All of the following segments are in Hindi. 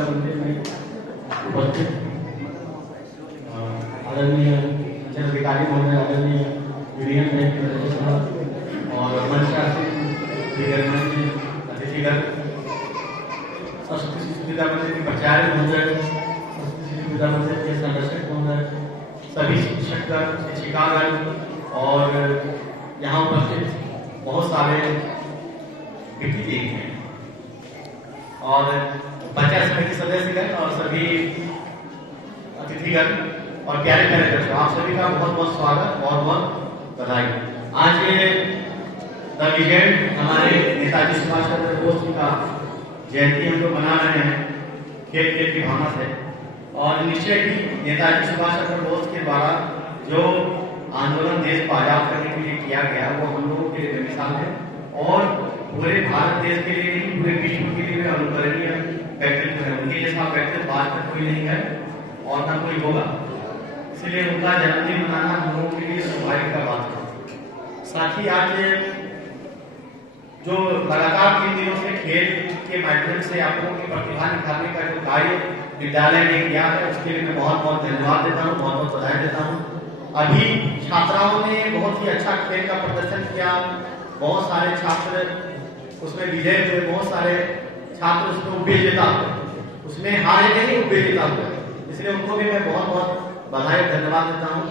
विद्या मंदिर में उपस्थित आदरणीय जिलाधिकारी महोदय, आदरणीय यूनियन और मंचासीन अतिथिगण, सरस्वती शिशु विद्या मंदिर के प्राचार्य महोदय, सरस्वती शिशु विद्या मंदिर के संरक्षक महोदय, सभी शिक्षकगण, शिक्षिकागण और यहाँ उपस्थित बहुत सारे व्यक्ति हैं और पंचायत समिति सदस्यगण और सभी अतिथिगण और प्यारे प्यारे बच्चों, आप सभी का बहुत बहुत स्वागत और बहुत बधाई। आज द लीजेंड हमारे नेताजी सुभाष चंद्र बोस जी का जयंती हम लोग मना रहे हैं खेल खेल की भावना से, और निश्चय ही नेताजी सुभाष चंद्र बोस के द्वारा जो आंदोलन देश को आजाद करने के लिए किया गया वो हम लोगों के लिए बेमिसाल है और पूरे भारत देश के लिए नहीं, पूरे विश्व के लिए अनुकरणीय व्यक्तित्व है। उनके जैसा व्यक्तित्व आज तक कोई नहीं है और न कोई होगा, इसलिए उनका जन्मदिन मनाना हम लोगों के लिए सौभाग्य का बात है। साथ ही आज जो लगातार 3 दिनों से खेल के माध्यम से आप लोगों की प्रतिभा निखारने का जो कार्य विद्यालय ने किया है उसके लिए मैं बहुत बहुत धन्यवाद देता हूँ, बहुत बहुत बधाई देता हूँ। अभी छात्राओं ने बहुत ही अच्छा खेल का प्रदर्शन किया, बहुत सारे छात्र उसमें विजय हुए, बहुत सारे छात्र उसमें उपविजेता हुए, उसमें हारे नहीं उपविजेता हुए, इसलिए उनको भी मैं बहुत बहुत बधाई और धन्यवाद देता हूँ।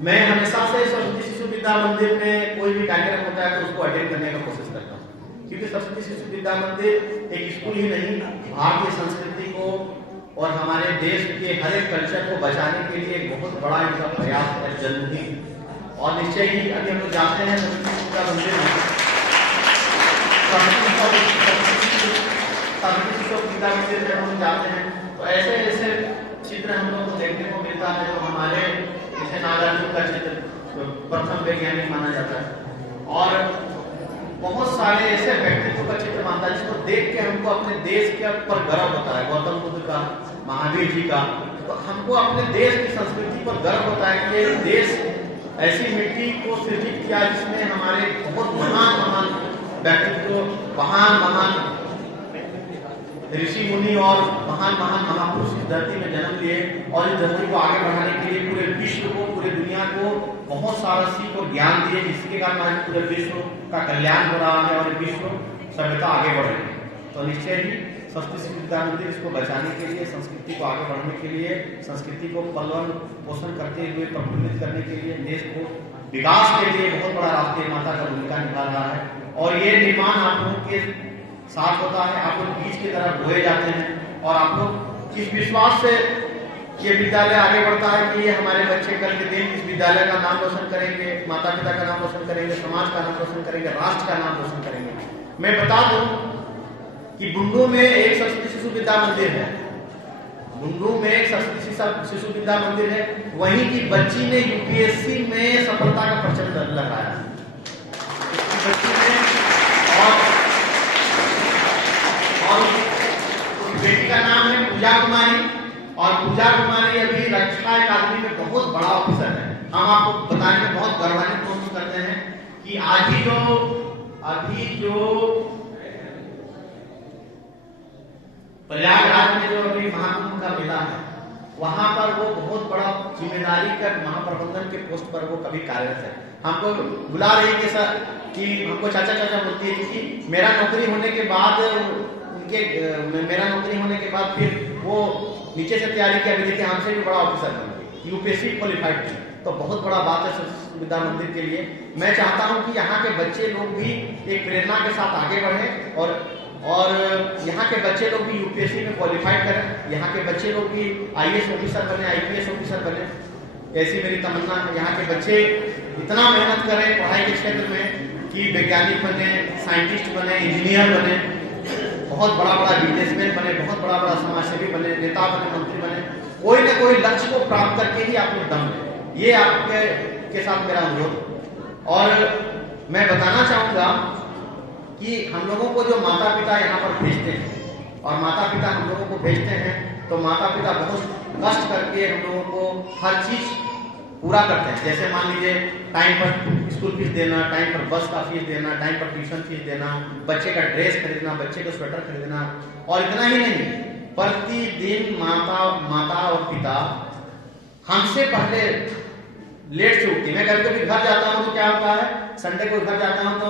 मैं हमेशा से सरस्वती शिशु विद्या मंदिर में कोई भी कार्यक्रम होता है तो उसको अटेंड करने का कोशिश करता हूँ, क्योंकि सरस्वती शिशु विद्या मंदिर एक स्कूल ही नहीं, भारतीय संस्कृति को और हमारे देश के हर एक कल्चर को बचाने के लिए एक बहुत बड़ा इनका प्रयास है, जन्मदिन। और निश्चय ही अभी हम लोग जाते हैं सरस्वती शिशु विद्या मंदिर में, सरस्वती शिशु विद्या मंदिर में हम जाते हैं तो ऐसे ऐसे चित्र हम लोग को देखने को मिलता है जो हमारे जैसे नागार्जुन का चित्र प्रथम वैज्ञानिक माना जाता है और बहुत सारे ऐसे व्यक्तित्व का चित्र मानता है जिसको देख के हमको अपने देश के ऊपर गर्व होता है, गौतम बुद्ध का, महावीर जी का, तो हमको अपने देश की संस्कृति पर गर्व होता है कि ये देश ऐसी मिट्टी को सृजित किया जिसमें हमारे बहुत महान महान व्यक्तित्व, महान महान ऋषि मुनि और महान महान महापुरुष इस धरती में जन्म लिए और इस धरती को आगे बढ़ाने के लिए पूरे विश्व को, पूरे दुनिया को बहुत सारा सीख और ज्ञान दिए, जिसके कारण आज पूरे विश्व का कल्याण हो रहा है और विश्व सभ्यता आगे बढ़ रही है। तो निश्चय ही सरस्वती शिशु विद्या मंदिर इसको बचाने के लिए, संस्कृति को आगे बढ़ाने के लिए, संस्कृति को पालन पोषण करते हुए प्रफुल्लित करने के लिए, देश को विकास के लिए बहुत बड़ा राष्ट्रीय माता का भूमिका निभा रहा है। और ये निर्माण आप लोगों के साथ होता है, आप लोग बीज की तरह बोए जाते हैं और आप लोग इस विश्वास से ये विद्यालय आगे बढ़ता है कि ये हमारे बच्चे कल के दिन इस विद्यालय का नाम रोशन करेंगे, माता पिता का नाम रोशन करेंगे, समाज का नाम रोशन करेंगे, राष्ट्र का नाम रोशन करेंगे। मैं बता दूं कि बुंडू में एक सरस्वती शिशु विद्या मंदिर है, बुंडू में एक सरस्वती शिशु विद्या मंदिर है, वहीं की बच्ची ने यूपीएससी में सफलता का परचम लगाया और उस बेटी का नाम है पूजा कुमारी और पूजा कुमारी अभी रक्षा अकादमी में बहुत बड़ा ऑफिसर है। हम आपको बताने में बहुत गौरवान्वित महसूस करते हैं कि अभी जो प्रयागराज में जो अभी महाकुंभ का मेला है वहां पर वो बहुत बड़ा जिम्मेदारी का महाप्रबंधन के पोस्ट पर वो कभी कार्यरत है। हमको बुला रही है सर कि हमको चाचा चाचा बोलती है कि मेरा नौकरी होने के बाद फिर वो नीचे से तैयारी की, अभी देखिए हमसे भी बड़ा ऑफिसर बन गई, यूपीएससी क्वालिफाइड थी, तो बहुत बड़ा बात है सरस्वती विद्या मंदिर के लिए। मैं चाहता हूं कि यहाँ के बच्चे लोग भी एक प्रेरणा के साथ आगे बढ़ें और यहाँ के बच्चे लोग भी यूपीएससी में क्वालिफाइड करें, यहाँ के बच्चे लोग भी आईएएस ऑफिसर बने, आईपीएस ऑफिसर बने, ऐसी मेरी तमन्ना है। यहाँ के बच्चे इतना मेहनत करें पढ़ाई के क्षेत्र में कि वैज्ञानिक बने, साइंटिस्ट बने, इंजीनियर बने, बहुत बड़ा बड़ा बिजनेसमैन बने, बहुत बड़ा बड़ा समाजसेवी बने, नेता बने, मंत्री बने, कोई न कोई लक्ष्य को प्राप्त करके ही आप लोग दम लें। ये आपके साथ मेरा अनुरोध। और मैं बताना चाहूंगा कि हम लोगों को जो माता पिता यहाँ पर भेजते हैं और माता पिता हम लोगों को भेजते हैं तो माता पिता बहुत कष्ट करके हम लोगों को हर चीज पूरा करते हैं। जैसे मान लीजिए टाइम पर स्कूल फीस देना, टाइम पर बस का फीस देना, टाइम पर ट्यूशन फीस देना, बच्चे का ड्रेस खरीदना, बच्चे का स्वेटर खरीदना। और इतना ही नहीं, प्रतिदिन माता और पिता हमसे पहले लेट से उठती है। मैं कभी कभी घर जाता हूँ तो क्या होता है, संडे को घर जाता हूँ तो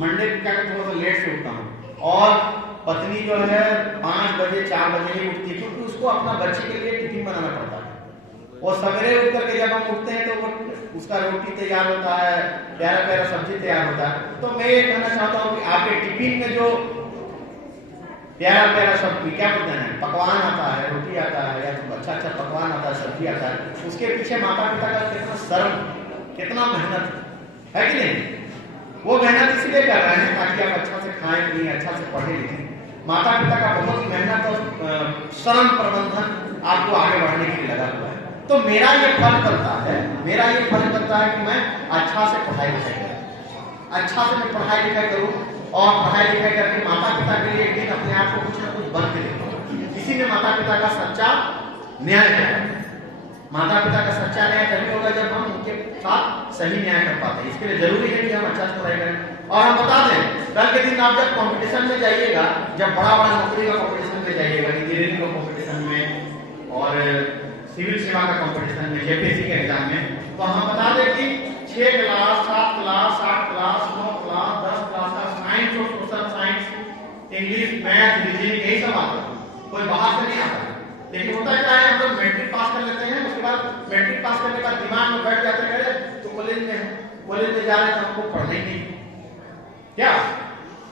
मंडे को क्या करता हूँ, लेट से उठता हूँ। और पत्नी जो है 5 बजे 4 बजे ही उठती है, क्योंकि उसको अपना बच्चे के लिए टिफिन बनाना पड़ता है। और सवेरे उठ करके जब हम उठते हैं तो वो उसका रोटी तैयार होता है, प्यारा प्यारा सब्जी तैयार होता है। तो मैं ये कहना चाहता हूँ कि आपके टिफिन में जो प्यारा प्यारा सब्जी क्या बोलते हैं, पकवान आता है, रोटी आता है, या तो अच्छा पकवान आता है, सब्जी आता है, उसके पीछे माता पिता का कितना श्रम, कितना मेहनत है कि नहीं। वो मेहनत इसलिए कर रहे हैं ताकि आप अच्छा से खाएं पिए, अच्छा से पढ़े लिखें। माता पिता का बहुत मेहनत और श्रम प्रबंधन आपको आगे बढ़ने के लिए लगा हुआ है। तो मेरा ये फर्ज बनता है कि मैं अच्छा से पढ़ाई लिखाई करूं, अच्छा से मैं पढ़ाई लिखाई करूं, और पढ़ाई लिखाई करके माता पिता के लिए एक दिन अपने आप को कुछ न कुछ बन के देखूं। इसी में माता पिता का सच्चा न्याय है। माता पिता का सच्चा न्याय तभी होगा जब हम उनके साथ सही न्याय कर पाते हैं। इसके लिए जरूरी है कि हम अच्छा से पढ़ाई करें। और हम बता दें, कल के दिन आप जब कंपटीशन में जाइएगा, जब बड़ा नौकरी का कंपटीशन में जाइएगा, इंजीनियरिंग का कंपटीशन में और सिविल सेवा का कंपटीशन में, जेपीएससी के एग्जाम में, तो हम बता दें कि 6 class 7 class 8 class 9 class 10 class का साइंस और social science, English, math, reasoning यही सब आता है, कोई बाहर से नहीं आता। लेकिन होता क्या है, हम लोग मैट्रिक पास कर लेते हैं, उसके बाद मैट्रिक पास करने के बाद दिमाग में बैठ जाते हैं तो कॉलेज में जा रहे हैं तो हमको पढ़ना ही नहीं, क्या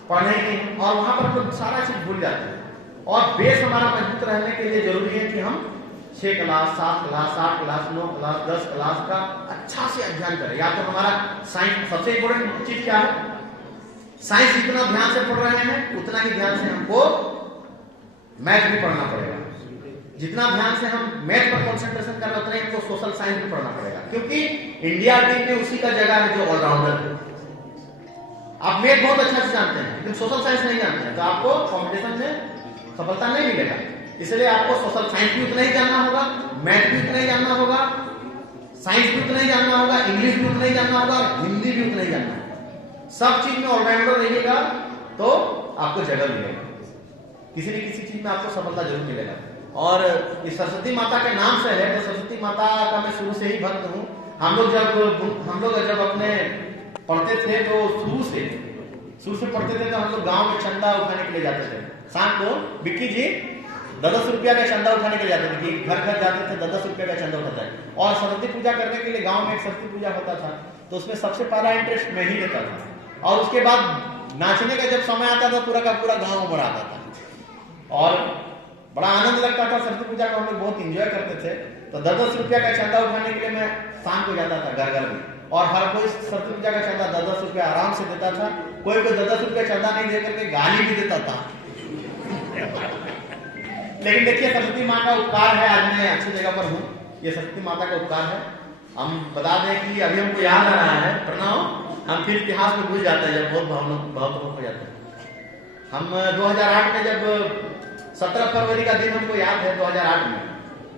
पढ़ना ही नहीं, और वहां पर हम सारा चीज भूल जाते हैं। और बेस हमारा मजबूत रहने के लिए जरूरी है कि हम 6 class 7 class 8 class 9 class 10 class का अच्छा से अध्ययन करें। या तो हमारा साइंस, सबसे इंपॉर्टेंट चीज क्या है, साइंस जितना ध्यान से पढ़ रहे हैं उतना ही ध्यान से हमको मैथ भी पढ़ना पड़ेगा। जितना ध्यान से हम मैथ पर कंसंट्रेशन कर रहे हैं तो सोशल साइंस भी पढ़ना पड़ेगा, क्योंकि इंडिया टीम में उसी का जगह है जो ऑलराउंडर है। आप मैथ बहुत अच्छा से जानते हैं लेकिन सोशल साइंस नहीं जानते हैं तो आपको कॉम्पिटिशन में सफलता नहीं मिलेगा। इसलिए आपको सोशल साइंस भी उतना ही जानना होगा, मैथ भी उतना ही जानना होगा, साइंस भी उतना ही जानना होगा, इंग्लिश भी उतना ही जानना होगा, हिंदी भी उतना ही जानना होगा। सब चीज में ऑलराउंडर रहिएगा तो आपको जगह मिलेगा, किसी न किसी चीज में आपको सफलता जरूर मिलेगा। और इस सरस्वती माता के नाम से है तो सरस्वती माता का मैं शुरू से ही भक्त हूँ। हम लोग जब अपने पढ़ते थे तो शुरू से पढ़ते थे तो हम लोग गांव में चंदा उठाने के लिए जाते थे। शाम को बिक्की जी 10 रुपया का चंदा उठाने के लिए जाते थे, कि घर घर जाते थे 10 रुपया का चंदा उठाता है। और सरस्वती पूजा करने के लिए गांव में एक सरस्वती पूजा होता था तो उसमें सबसे पहला इंटरेस्ट मैं ही लेता था। और उसके बाद नाचने का जब समय आता था पूरा का पूरा गाँव उमड़ आता था और बड़ा आनंद लगता था। सरस्वती पूजा को हम लोग बहुत इंजॉय करते थे। तो 10 रुपया का चंदा उठाने के लिए मैं शाम को जाता था घर घर में, और हर कोई सरस्वती पूजा का चंदा 10 रुपया आराम से देता था। कोई 10 रुपया चंदा नहीं दे करके गाली भी देता था। लेकिन देखिए सरस्वती माँ का उपकार है, आज मैं अच्छी जगह पर हूँ, ये सरस्वती माता का उपकार है। हम बता दें कि अभी हमको याद आ रहा है प्रणव, हम फिर इतिहास में भूल जाते हैं जब बहुत हो जाते हैं। हम 2008 में जब 17 फरवरी का दिन हमको याद है, 2008 में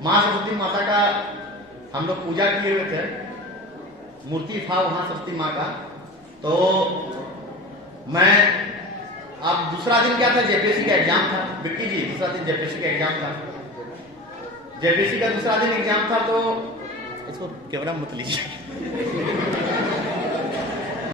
माँ सरस्वती माता का हम लोग पूजा किए हुए थे, मूर्ति था वहां सरस्वती माँ का। तो मैं अब दूसरा दिन क्या था, जेपीएससी का एग्जाम था। बिक्की जी दूसरा दिन जेपीएससी का एग्जाम था, जेपीएससी का दूसरा दिन एग्जाम था। तो इसको कैमरा मत लीजिए